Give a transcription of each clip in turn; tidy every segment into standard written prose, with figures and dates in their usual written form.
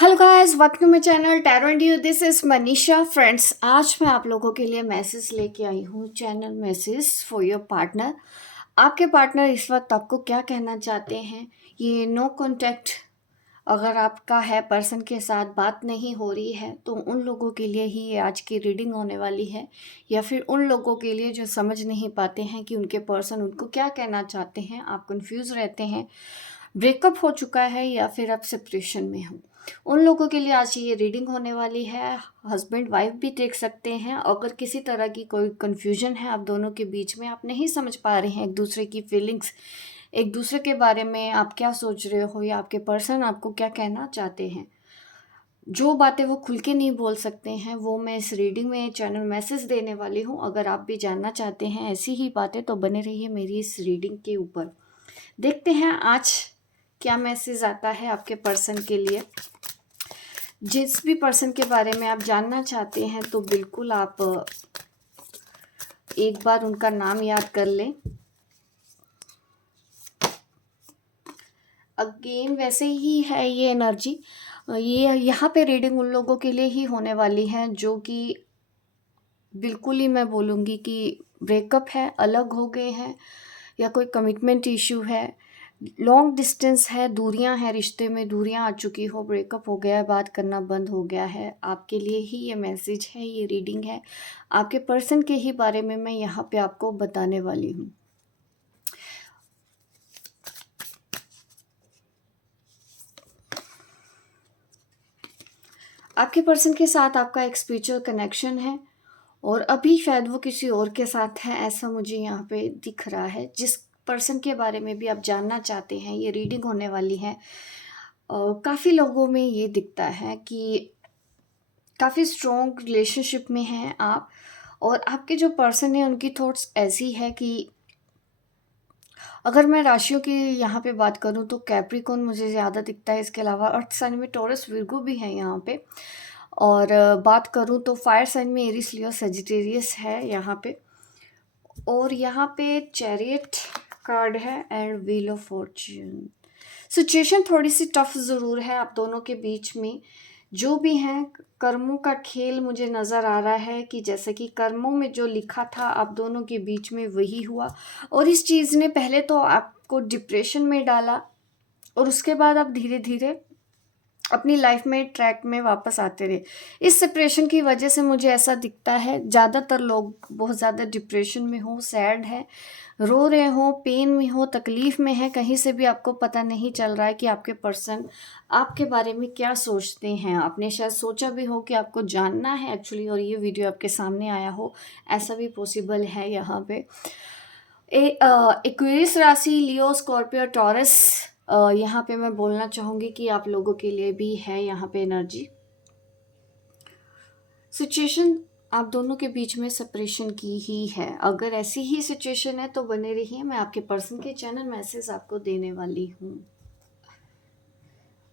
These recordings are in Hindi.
Hello guys, welcome to my channel tarot and you. This is Manisha. Friends, आज मैं आप लोगों के लिए मैसेज लेके आई हूँ। Channel message for your partner. आपके पार्टनर इस वक्त आपको क्या कहना चाहते हैं? ये नो कांटेक्ट अगर आपका है, पर्सन के साथ बात नहीं हो रही है, तो उन लोगों के लिए ही ये आज की रीडिंग होने वाली है। या फिर उन लोगों के लिए जो समझ नहीं पाते हैं कि उनके पर्सन उनको क्या कहना चाहते हैं। आप कंफ्यूज रहते हैं, ब्रेकअप हो चुका है या फिर आप सेपरेशन में हो, उन लोगों के लिए आज ये रीडिंग होने वाली है। हस्बैंड वाइफ भी देख सकते हैं। अगर किसी तरह की कोई कन्फ्यूजन है आप दोनों के बीच में, आप नहीं समझ पा रहे हैं एक दूसरे की फीलिंग्स, एक दूसरे के बारे में आप क्या सोच रहे हो या आपके पर्सन आपको क्या कहना चाहते हैं, जो बातें वो खुल के नहीं बोल सकते हैं, वो मैं इस रीडिंग में चैनल मैसेज देने वाली हूँ। अगर आप भी जानना चाहते हैं ऐसी ही बातें तो बने रहिए मेरी इस रीडिंग के ऊपर। देखते हैं आज क्या मैसेज आता है आपके पर्सन के लिए। जिस भी पर्सन के बारे में आप जानना चाहते हैं तो बिल्कुल आप एक बार उनका नाम याद कर लें। अगेन वैसे ही है ये एनर्जी। ये यहाँ पे रीडिंग उन लोगों के लिए ही होने वाली है जो कि बिल्कुल ही मैं बोलूँगी कि ब्रेकअप है, अलग हो गए हैं, या कोई कमिटमेंट इशू है, लॉन्ग डिस्टेंस है, दूरियां हैं, रिश्ते में दूरियां आ चुकी हो, ब्रेकअप हो गया है, बात करना बंद हो गया है। आपके लिए ही ये मैसेज है, ये रीडिंग है। आपके पर्सन के ही बारे में मैं यहाँ पे आपको बताने वाली हूँ। आपके पर्सन के साथ आपका एक स्पिरिचुअल कनेक्शन है और अभी शायद वो किसी और के साथ है, ऐसा मुझे यहाँ पे दिख रहा है। जिस पर्सन के बारे में भी आप जानना चाहते हैं, ये रीडिंग होने वाली है। काफ़ी लोगों में ये दिखता है कि काफ़ी स्ट्रॉन्ग रिलेशनशिप में हैं आप, और आपके जो पर्सन है उनकी थॉट्स ऐसी है कि अगर मैं राशियों की यहाँ पे बात करूँ तो कैप्रिकॉन मुझे ज़्यादा दिखता है। इसके अलावा अर्थ साइन में टॉरस विर्गो भी है यहाँ पे। और बात करूँ तो फायर साइन में एरिस लियो सेजिटेरियस है यहाँ पे। और यहाँ पे चैरियट कार्ड है and wheel of Fortune. Situation थोड़ी सी टफ ज़रूर है आप दोनों के बीच में। जो भी हैं, कर्मों का खेल मुझे नज़र आ रहा है कि जैसे कि कर्मों में जो लिखा था आप दोनों के बीच में वही हुआ। और इस चीज़ ने पहले तो आपको डिप्रेशन में डाला और उसके बाद आप धीरे धीरे अपनी लाइफ में ट्रैक में वापस आते रहे। इस सेपरेशन की वजह से मुझे ऐसा दिखता है ज़्यादातर लोग बहुत ज़्यादा डिप्रेशन में हो, सैड है, रो रहे हो, पेन में हो, तकलीफ़ में है। कहीं से भी आपको पता नहीं चल रहा है कि आपके पर्सन आपके बारे में क्या सोचते हैं। आपने शायद सोचा भी हो कि आपको जानना है एक्चुअली, और ये वीडियो आपके सामने आया हो, ऐसा भी पॉसिबल है यहाँ पे। एक्वेरियस राशि, लियो, स्कॉर्पियो, टॉरस, यहाँ पे मैं बोलना चाहूँगी कि आप लोगों के लिए भी है यहाँ पे एनर्जी। सिचुएशन आप दोनों के बीच में सेपरेशन की ही है। अगर ऐसी ही सिचुएशन है तो बने रहिए, मैं आपके पर्सन के चैनल मैसेज आपको देने वाली हूँ।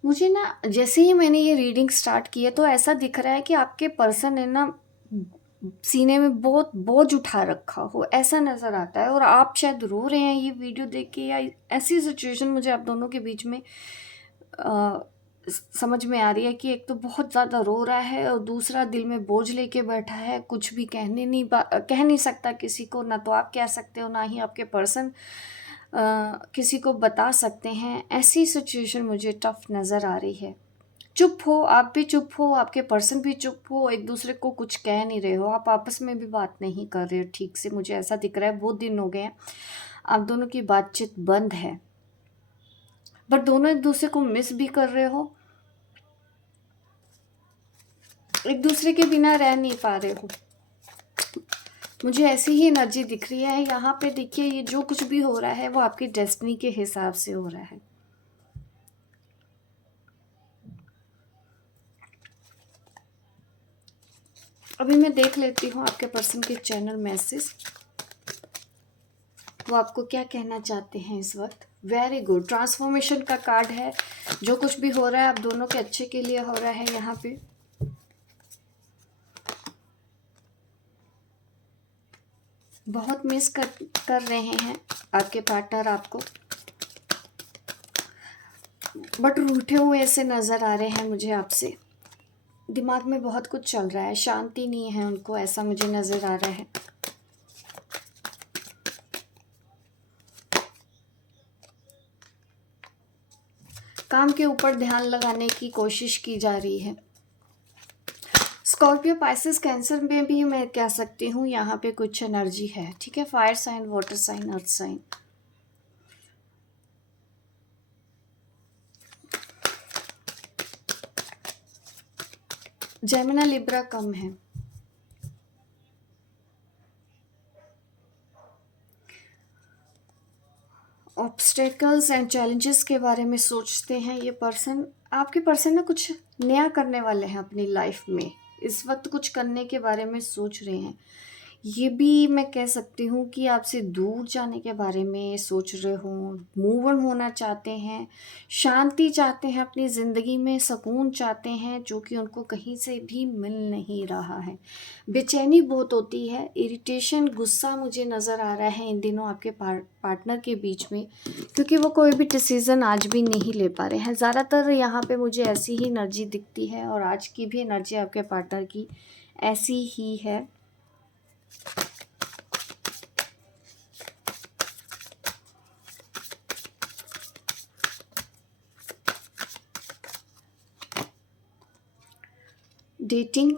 मुझे ना जैसे ही मैंने ये रीडिंग स्टार्ट की है तो ऐसा दिख रहा है कि आपके पर्सन ने ना सीने में बहुत बोझ उठा रखा हो, ऐसा नज़र आता है। और आप शायद रो रहे हैं ये वीडियो देख के, या ऐसी सिचुएशन मुझे आप दोनों के बीच में अ, समझ में आ रही है कि एक तो बहुत ज़्यादा रो रहा है और दूसरा दिल में बोझ लेके बैठा है। कुछ भी कह नहीं सकता किसी को, ना तो आप कह सकते हो ना ही आपके पर्सन किसी को बता सकते हैं। ऐसी सिचुएशन मुझे टफ नज़र आ रही है। चुप हो, आप भी चुप हो, आपके पर्सन भी चुप हो, एक दूसरे को कुछ कह नहीं रहे हो, आप आपस में भी बात नहीं कर रहे हो ठीक से। मुझे ऐसा दिख रहा है बहुत दिन हो गए हैं आप दोनों की बातचीत बंद है, बट दोनों एक दूसरे को मिस भी कर रहे हो, एक दूसरे के बिना रह नहीं पा रहे हो। मुझे ऐसी ही एनर्जी दिख रही है यहाँ पे। देखिए, ये जो कुछ भी हो रहा है वो आपकी डेस्टिनी के हिसाब से हो रहा है। अभी मैं देख लेती हूँ आपके पर्सन के चैनल मैसेज, वो आपको क्या कहना चाहते हैं इस वक्त। वेरी गुड, ट्रांसफॉर्मेशन का कार्ड है। जो कुछ भी हो रहा है आप दोनों के अच्छे के लिए हो रहा है यहाँ पे। बहुत मिस कर रहे हैं आपके पार्टनर आपको। बट रूठे हुए ऐसे नज़र आ रहे हैं मुझे आपसे। दिमाग में बहुत कुछ चल रहा है, शांति नहीं है उनको, ऐसा मुझे नज़र आ रहा है। काम के ऊपर ध्यान लगाने की कोशिश की जा रही है। स्कॉर्पियो, पाइसेस, कैंसर में भी मैं कह सकती हूँ यहाँ पे कुछ एनर्जी है। ठीक है, fire sign, water sign, earth sign. Gemini, Libra कम है। ऑब्स्टेकल्स एंड चैलेंजेस के बारे में सोचते हैं ये पर्सन। आपके पर्सन ना कुछ नया करने वाले हैं अपनी लाइफ में, इस वक्त कुछ करने के बारे में सोच रहे हैं। ये भी मैं कह सकती हूँ कि आपसे दूर जाने के बारे में सोच रहे हो, मूव ऑन होना चाहते हैं, शांति चाहते हैं, अपनी ज़िंदगी में सुकून चाहते हैं, जो कि उनको कहीं से भी मिल नहीं रहा है। बेचैनी बहुत होती है, इरिटेशन, गुस्सा मुझे नज़र आ रहा है इन दिनों आपके पार्टनर के बीच में, क्योंकि वो कोई भी डिसीज़न आज भी नहीं ले पा रहे हैं। ज़्यादातर यहाँ पे मुझे ऐसी ही एनर्जी दिखती है, और आज की भी एनर्जी आपके पार्टनर की ऐसी ही है। डेटिंग,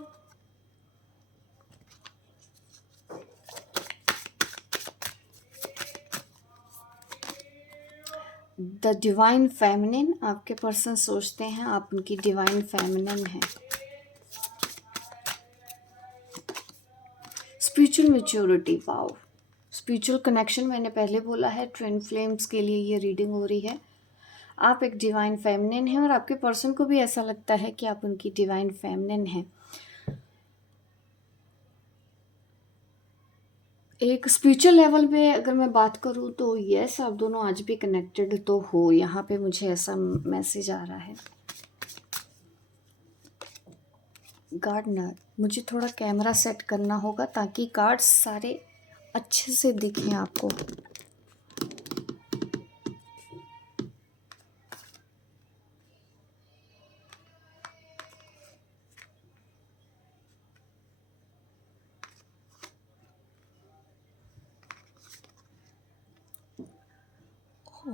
द डिवाइन फेमिनिन, आपके पर्सन सोचते हैं आप उनकी डिवाइन फेमिनिन है। Spiritual maturity, wow, spiritual connection मैंने पहले बोला है, ट्विन फ्लेम्स के लिए ये रीडिंग हो रही है। आप एक डिवाइन फेमिनिन हैं, और आपके पर्सन को भी ऐसा लगता है कि आप उनकी डिवाइन फेमिनिन हैं। एक स्पिरिचुअल लेवल पे अगर मैं बात करूँ तो यस, आप दोनों आज भी कनेक्टेड तो हो, यहाँ पे मुझे ऐसा मैसेज आ रहा है। गार्डनर, मुझे थोड़ा कैमरा सेट करना होगा ताकि कार्ड्स सारे अच्छे से दिखें आपको।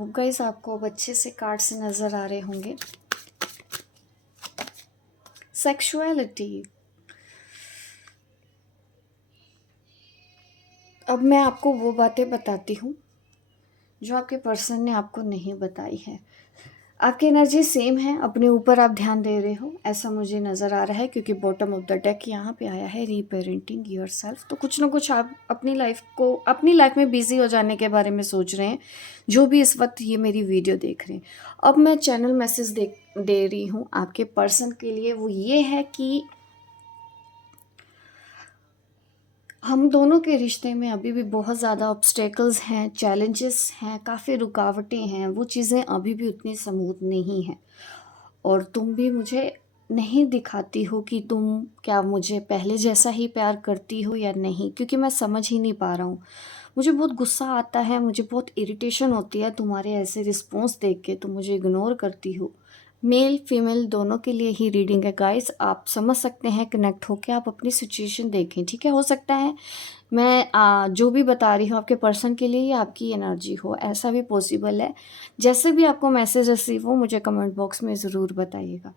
गाइस, आपको अब अच्छे से कार्ड्स नज़र आ रहे होंगे। सेक्सुअलिटी, अब मैं आपको वो बातें बताती हूँ जो आपके पर्सन ने आपको नहीं बताई है। आपकी एनर्जी सेम है, अपने ऊपर आप ध्यान दे रहे हो, ऐसा मुझे नज़र आ रहा है, क्योंकि बॉटम ऑफ द डेक यहाँ पे आया है रीपेरेंटिंग योरसेल्फ। तो कुछ ना कुछ आप अपनी लाइफ में बिजी हो जाने के बारे में सोच रहे हैं, जो भी इस वक्त ये मेरी वीडियो देख रहे हैं। अब मैं चैनल मैसेज दे रही हूँ आपके पर्सन के लिए, वो ये है कि हम दोनों के रिश्ते में अभी भी बहुत ज़्यादा ऑब्स्टेकल्स हैं, चैलेंजेस हैं, काफ़ी रुकावटें हैं, वो चीज़ें अभी भी उतनी स्मूथ नहीं हैं। और तुम भी मुझे नहीं दिखाती हो कि तुम क्या मुझे पहले जैसा ही प्यार करती हो या नहीं, क्योंकि मैं समझ ही नहीं पा रहा हूँ। मुझे बहुत गुस्सा आता है, मुझे बहुत इरिटेशन होती है तुम्हारे ऐसे रिस्पॉन्स देख के, तुम मुझे इग्नोर करती हो। मेल फीमेल दोनों के लिए ही रीडिंग है गाइस, आप समझ सकते हैं, कनेक्ट होके आप अपनी सिचुएशन देखें। ठीक है, हो सकता है मैं जो भी बता रही हूँ आपके पर्सन के लिए ये आपकी एनर्जी हो, ऐसा भी पॉसिबल है। जैसे भी आपको मैसेज रिसीव हो मुझे कमेंट बॉक्स में ज़रूर बताइएगा।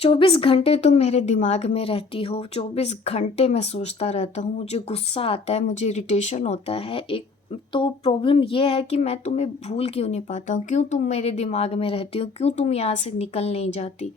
24 घंटे तुम मेरे दिमाग में रहती हो, 24 घंटे मैं सोचता रहता हूँ, मुझे गुस्सा आता है, मुझे इरिटेशन होता है। एक तो प्रॉब्लम ये है कि मैं तुम्हें भूल क्यों नहीं पाता हूँ, क्यों तुम मेरे दिमाग में रहती हो, क्यों तुम यहाँ से निकल नहीं जाती,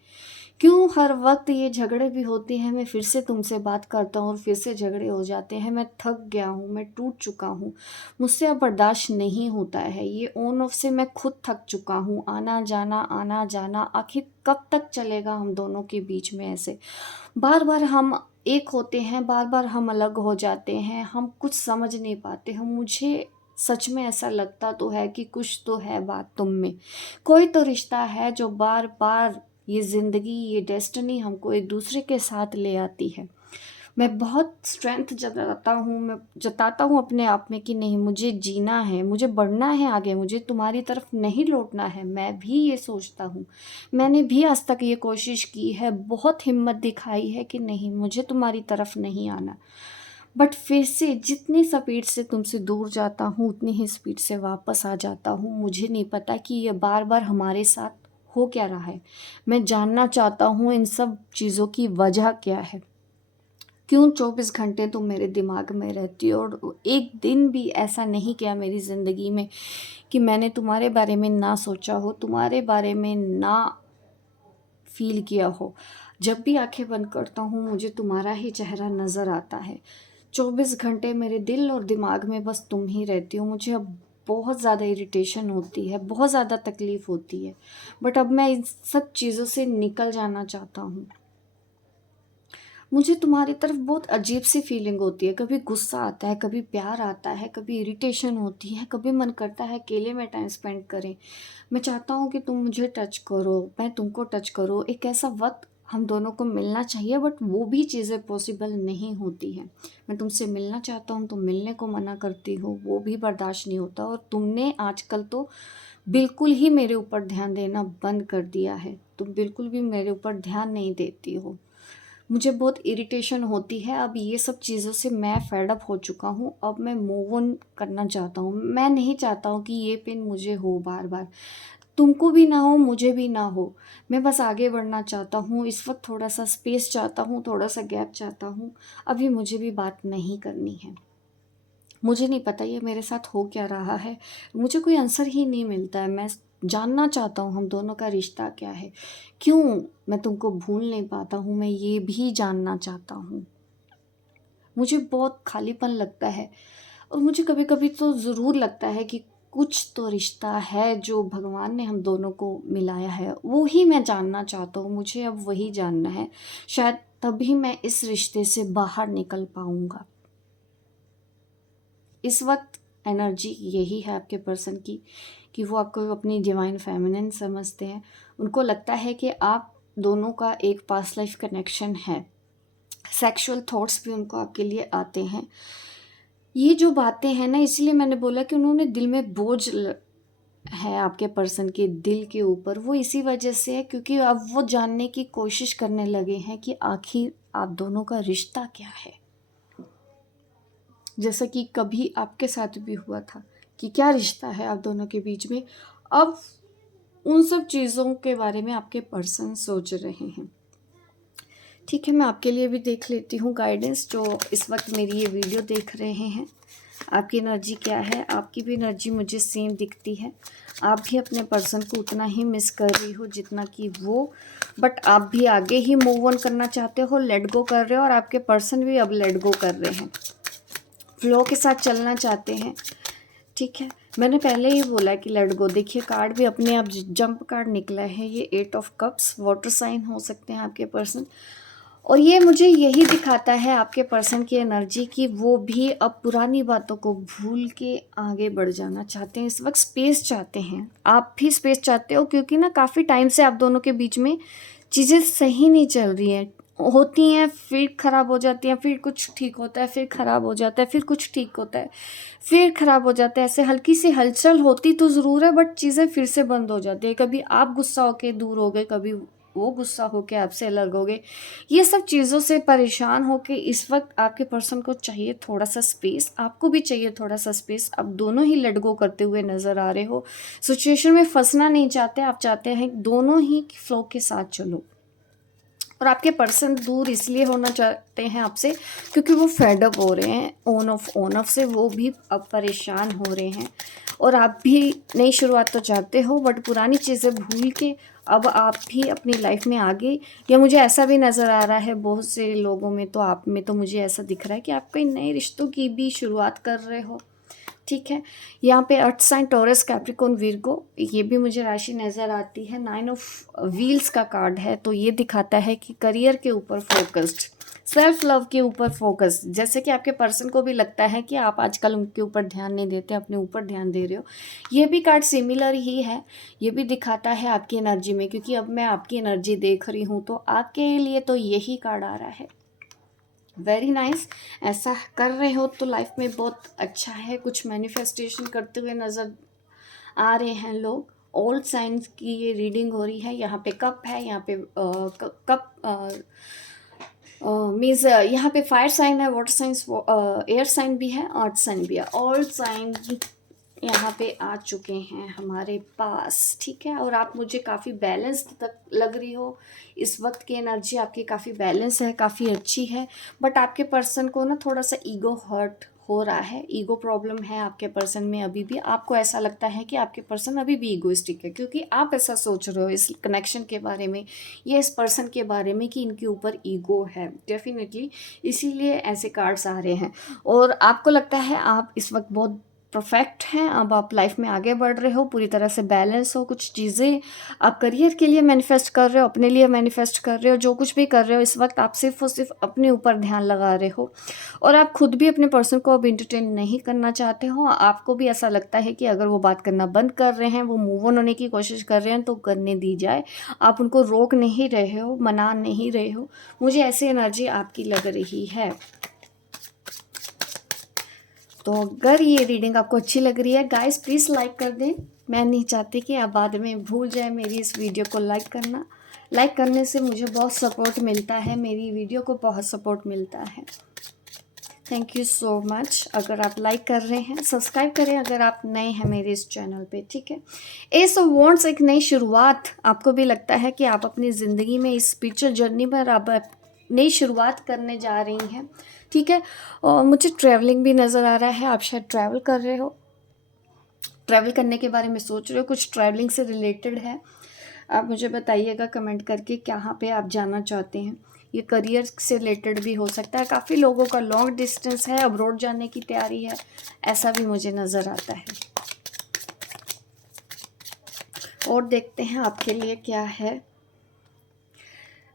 क्यों हर वक्त ये झगड़े भी होते हैं, मैं फिर से तुमसे बात करता हूँ और फिर से झगड़े हो जाते हैं। मैं थक गया हूँ, मैं टूट चुका हूँ, मुझसे अब बर्दाश्त नहीं होता है। ये ऑन ऑफ से मैं खुद थक चुका हूँ, आना जाना, आखिर कब तक चलेगा हम दोनों के बीच में ऐसे? बार बार हम एक होते हैं, बार बार हम अलग हो जाते हैं, हम कुछ समझ नहीं पाते हैं। मुझे सच में ऐसा लगता तो है कि कुछ तो है बात तुम में, कोई तो रिश्ता है जो बार बार ये ज़िंदगी, ये डेस्टिनी हमको एक दूसरे के साथ ले आती है। मैं बहुत स्ट्रेंथ जताता हूँ अपने आप में कि नहीं, मुझे जीना है, मुझे बढ़ना है आगे, मुझे तुम्हारी तरफ नहीं लौटना है। मैं भी ये सोचता हूँ, मैंने भी आज तक ये कोशिश की है, बहुत हिम्मत दिखाई है कि नहीं, मुझे तुम्हारी तरफ नहीं आना। बट फिर से जितनी स्पीड से तुमसे दूर जाता हूँ उतनी ही स्पीड से वापस आ जाता हूँ। मुझे नहीं पता कि ये बार बार हमारे साथ हो क्या रहा है। मैं जानना चाहता हूँ इन सब चीज़ों की वजह क्या है। क्यों 24 घंटे तुम मेरे दिमाग में रहती हो और एक दिन भी ऐसा नहीं किया मेरी ज़िंदगी में कि मैंने तुम्हारे बारे में ना सोचा हो, तुम्हारे बारे में ना फील किया हो। जब भी आंखें बंद करता हूँ मुझे तुम्हारा ही चेहरा नज़र आता है। 24 घंटे मेरे दिल और दिमाग में बस तुम ही रहती हो। मुझे अब बहुत ज़्यादा इरिटेशन होती है, बहुत ज़्यादा तकलीफ़ होती है, बट अब मैं इन सब चीज़ों से निकल जाना चाहता हूँ। मुझे तुम्हारी तरफ बहुत अजीब सी फीलिंग होती है, कभी गुस्सा आता है, कभी प्यार आता है, कभी इरिटेशन होती है, कभी मन करता है अकेले में टाइम स्पेंड करें। मैं चाहता हूँ कि तुम मुझे टच करो, मैं तुमको टच करूँ, एक ऐसा वक्त हम दोनों को मिलना चाहिए, बट वो भी चीज़ें पॉसिबल नहीं होती हैं। मैं तुमसे मिलना चाहता हूँ, तुम मिलने को मना करती हो, वो भी बर्दाश्त नहीं होता। और तुमने आजकल तो बिल्कुल ही मेरे ऊपर ध्यान देना बंद कर दिया है, तुम बिल्कुल भी मेरे ऊपर ध्यान नहीं देती हो। मुझे बहुत इरिटेशन होती है, अब ये सब चीज़ों से मैं फेड अप हो चुका हूँ। अब मैं मूव ऑन करना चाहता हूँ। मैं नहीं चाहता हूँ कि ये पेन मुझे हो बार बार, तुमको भी ना हो, मुझे भी ना हो। मैं बस आगे बढ़ना चाहता हूँ। इस वक्त थोड़ा सा स्पेस चाहता हूँ, थोड़ा सा गैप चाहता हूँ। अभी मुझे भी बात नहीं करनी है। मुझे नहीं पता ये मेरे साथ हो क्या रहा है, मुझे कोई आंसर ही नहीं मिलता है। मैं जानना चाहता हूँ हम दोनों का रिश्ता क्या है, क्यों मैं तुमको भूल नहीं पाता हूँ, मैं ये भी जानना चाहता हूँ। मुझे बहुत खालीपन लगता है और मुझे कभी कभी तो ज़रूर लगता है कि कुछ तो रिश्ता है जो भगवान ने हम दोनों को मिलाया है, वो ही मैं जानना चाहता हूँ। मुझे अब वही जानना है, शायद तभी मैं इस रिश्ते से बाहर निकल पाऊँगा। इस वक्त एनर्जी यही है आपके पर्सन की कि वो आपको अपनी डिवाइन फेमिनिन समझते हैं। उनको लगता है कि आप दोनों का एक पास्ट लाइफ कनेक्शन है। सेक्सुअल थॉट्स भी उनको आपके लिए आते हैं। ये जो बातें हैं ना, इसलिए मैंने बोला कि उन्होंने दिल में है आपके पर्सन के दिल के ऊपर, वो इसी वजह से है क्योंकि अब वो जानने की कोशिश करने लगे हैं कि आखिर आप दोनों का रिश्ता क्या है। जैसा कि कभी आपके साथ भी हुआ था कि क्या रिश्ता है आप दोनों के बीच में। अब उन सब चीज़ों के बारे में आपके पर्सन सोच रहे हैं। ठीक है, मैं आपके लिए भी देख लेती हूँ गाइडेंस, जो इस वक्त मेरी ये वीडियो देख रहे हैं। आपकी एनर्जी क्या है? आपकी भी एनर्जी मुझे सेम दिखती है। आप भी अपने पर्सन को उतना ही मिस कर रही हो जितना कि वो, बट आप भी आगे ही मूव ऑन करना चाहते हो, लेट गो कर रहे हो, और आपके पर्सन भी अब लेट गो कर रहे हैं, फ्लो के साथ चलना चाहते हैं। ठीक है, मैंने पहले ही बोला कि लेट गो। देखिए कार्ड भी अपने आप जंप कार्ड निकला है, ये 8 ऑफ कप्स, वाटर साइन हो सकते हैं आपके पर्सन। और ये मुझे यही दिखाता है आपके पर्सन की एनर्जी कि वो भी अब पुरानी बातों को भूल के आगे बढ़ जाना चाहते हैं। इस वक्त स्पेस चाहते हैं, आप भी स्पेस चाहते हो, क्योंकि ना काफ़ी टाइम से आप दोनों के बीच में चीज़ें सही नहीं चल रही हैं, होती हैं फिर ख़राब हो जाती हैं, फिर कुछ ठीक होता है, फिर ख़राब हो जाता है, फिर कुछ ठीक होता है, फिर ख़राब हो जाता है। ऐसे हल्की सी हलचल होती तो ज़रूर है, बट चीज़ें फिर से बंद हो जाती है। कभी आप गुस्सा होके दूर हो गए, कभी वो गुस्सा होके आपसे अलग हो गए। ये सब चीज़ों से परेशान होके इस वक्त आपके पर्सन को चाहिए थोड़ा सा स्पेस, आपको भी चाहिए थोड़ा सा स्पेस। आप दोनों ही लेट गो करते हुए नज़र आ रहे हो, सिचुएशन में फंसना नहीं चाहते, आप चाहते हैं दोनों ही फ्लो के साथ चलो। और आपके पर्सन दूर इसलिए होना चाहते हैं आपसे क्योंकि वो फेड अप हो रहे हैं, ऑन ऑफ से वो भी अब परेशान हो रहे हैं। और आप भी नई शुरुआत तो चाहते हो, बट पुरानी चीज़ें भूल के अब आप भी अपनी लाइफ में आगे, या मुझे ऐसा भी नज़र आ रहा है बहुत से लोगों में, तो आप में तो मुझे ऐसा दिख रहा है कि आप कई नए रिश्तों की भी शुरुआत कर रहे हो। ठीक है, यहाँ पे earth sign Taurus Capricorn Virgo, ये भी मुझे राशि नज़र आती है। 9 ऑफ व्हील्स का कार्ड है, तो ये दिखाता है कि करियर के ऊपर फोकस्ड, सेल्फ लव के ऊपर फोकस। जैसे कि आपके पर्सन को भी लगता है कि आप आजकल उनके ऊपर ध्यान नहीं देते, अपने ऊपर ध्यान दे रहे हो। ये भी कार्ड सिमिलर ही है, ये भी दिखाता है आपकी एनर्जी में, क्योंकि अब मैं आपकी एनर्जी देख रही हूँ तो आपके लिए तो यही कार्ड आ रहा है। Very nice. ऐसा कर रहे हो तो लाइफ में बहुत अच्छा है, कुछ मैनिफेस्टेशन करते हुए नज़र आ रहे हैं लोग। ओल्ड साइंस की ये रीडिंग हो रही है। यहाँ पे कप है, यहाँ पे कप मीन्स यहाँ पे फायर साइन है, वाटर साइंस, एयर साइन भी है, अर्थ साइन भी है। ऑल साइन यहाँ पे आ चुके हैं हमारे पास, ठीक है। और आप मुझे काफ़ी बैलेंस्ड तक लग रही हो। इस वक्त की एनर्जी आपकी काफ़ी बैलेंस है, काफ़ी अच्छी है। बट आपके पर्सन को ना थोड़ा सा ईगो हर्ट हो रहा है, ईगो प्रॉब्लम है आपके पर्सन में अभी भी। आपको ऐसा लगता है कि आपके पर्सन अभी भी ईगोइस्टिक है, क्योंकि आप ऐसा सोच रहे हो इस कनेक्शन के बारे में या इस पर्सन के बारे में कि इनके ऊपर ईगो है डेफिनेटली, इसीलिए ऐसे कार्ड्स आ रहे हैं। और आपको लगता है आप इस वक्त बहुत परफेक्ट हैं, अब आप लाइफ में आगे बढ़ रहे हो, पूरी तरह से बैलेंस हो। कुछ चीज़ें आप करियर के लिए मैनिफेस्ट कर रहे हो, अपने लिए मैनिफेस्ट कर रहे हो, जो कुछ भी कर रहे हो इस वक्त आप सिर्फ और सिर्फ अपने ऊपर ध्यान लगा रहे हो। और आप खुद भी अपने पर्सन को अब इंटरटेन नहीं करना चाहते हो। आपको भी ऐसा लगता है कि अगर वो बात करना बंद कर रहे हैं, वो मूव ऑन होने की कोशिश कर रहे हैं तो करने दी जाए। आप उनको रोक नहीं रहे हो, मना नहीं रहे हो। मुझे ऐसी एनर्जी आपकी लग रही है। तो अगर ये रीडिंग आपको अच्छी लग रही है गाइस, प्लीज़ लाइक कर दें। मैं नहीं चाहती कि आप बाद में भूल जाए मेरी इस वीडियो को लाइक करना। लाइक करने से मुझे बहुत सपोर्ट मिलता है, मेरी वीडियो को बहुत सपोर्ट मिलता है। Thank you so much. अगर आप लाइक कर रहे हैं, सब्सक्राइब करें अगर आप नए हैं मेरे इस चैनल पे, ठीक है। एस ऑफ वॉन्ड्स एक नई शुरुआत। आपको भी लगता है कि आप अपनी ज़िंदगी में इस स्पिरिचुअल जर्नी पर आप नई शुरुआत करने जा रही हैं, ठीक है। और मुझे ट्रैवलिंग भी नज़र आ रहा है, आप शायद ट्रैवल कर रहे हो, ट्रैवल करने के बारे में सोच रहे हो, कुछ ट्रैवलिंग से रिलेटेड है। आप मुझे बताइएगा कमेंट करके कहाँ पे आप जाना चाहते हैं। ये करियर से रिलेटेड भी हो सकता है। काफ़ी लोगों का लॉन्ग डिस्टेंस है, अब्रॉड जाने की तैयारी है, ऐसा भी मुझे नज़र आता है। और देखते हैं आपके लिए क्या है।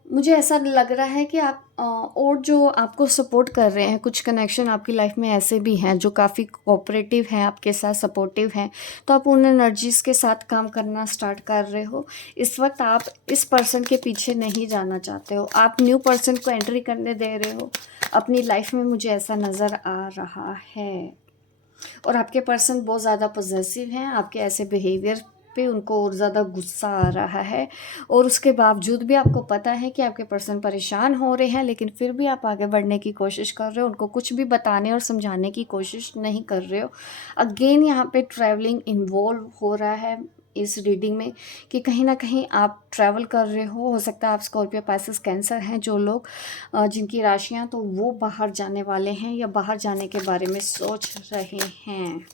मुझे ऐसा लग रहा है कि आप और जो आपको सपोर्ट कर रहे हैं, कुछ कनेक्शन आपकी लाइफ में ऐसे भी हैं जो काफ़ी कोऑपरेटिव हैं, आपके साथ सपोर्टिव हैं, तो आप उन एनर्जीज़ के साथ काम करना स्टार्ट कर रहे हो। इस वक्त आप इस पर्सन के पीछे नहीं जाना चाहते हो, आप न्यू पर्सन को एंट्री करने दे रहे हो अपनी लाइफ में, मुझे ऐसा नज़र आ रहा है। और आपके पर्सन बहुत ज़्यादा पॉजेसिव हैं, आपके ऐसे बिहेवियर पे उनको और ज़्यादा गुस्सा आ रहा है। और उसके बावजूद भी आपको पता है कि आपके पर्सन परेशान हो रहे हैं, लेकिन फिर भी आप आगे बढ़ने की कोशिश कर रहे हो, उनको कुछ भी बताने और समझाने की कोशिश नहीं कर रहे हो। अगेन यहाँ पे ट्रैवलिंग इन्वॉल्व हो रहा है इस रीडिंग में, कि कहीं ना कहीं आप ट्रैवल कर रहे हो सकता है आप स्कॉर्पियो, पाइसेस, कैंसर हैं जो लोग, जिनकी राशियां, तो वो बाहर जाने वाले हैं या बाहर जाने के बारे में सोच रहे हैं।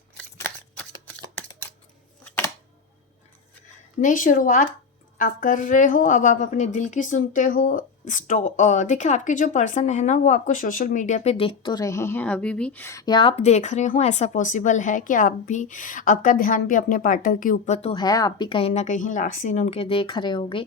नई शुरुआत आप कर रहे हो, अब आप अपने दिल की सुनते हो। देखिए आपके जो पर्सन है ना, वो आपको सोशल मीडिया पे देख तो रहे हैं अभी भी, या आप देख रहे हो, ऐसा पॉसिबल है कि आप भी, आपका ध्यान भी अपने पार्टनर के ऊपर तो है, आप भी कहीं ना कहीं लास्ट सीन उनके देख रहे होगे,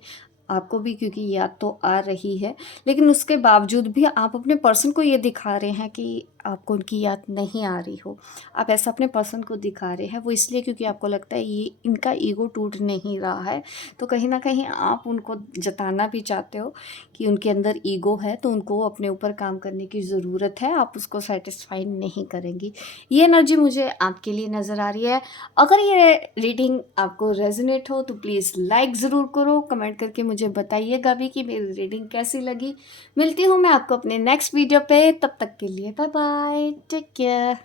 आपको भी क्योंकि याद तो आ रही है। लेकिन उसके बावजूद भी आप अपने पर्सन को ये दिखा रहे हैं कि आपको उनकी याद नहीं आ रही हो। आप ऐसा अपने पर्सन को दिखा रहे हैं, वो इसलिए क्योंकि आपको लगता है ये इनका ईगो टूट नहीं रहा है। तो कहीं ना कहीं आप उनको जताना भी चाहते हो कि उनके अंदर ईगो है, तो उनको अपने ऊपर काम करने की ज़रूरत है, आप उसको सेटिस्फाई नहीं करेंगी। ये एनर्जी मुझे आपके लिए नज़र आ रही है। अगर ये रीडिंग आपको रेजोनेट हो तो प्लीज़ लाइक ज़रूर करो, कमेंट करके मुझे बताइएगा भी कि मेरी रीडिंग कैसी लगी। मिलती हूँ मैं आपको अपने नेक्स्ट वीडियो पे, तब तक के लिए बाय बाय, टेक केयर।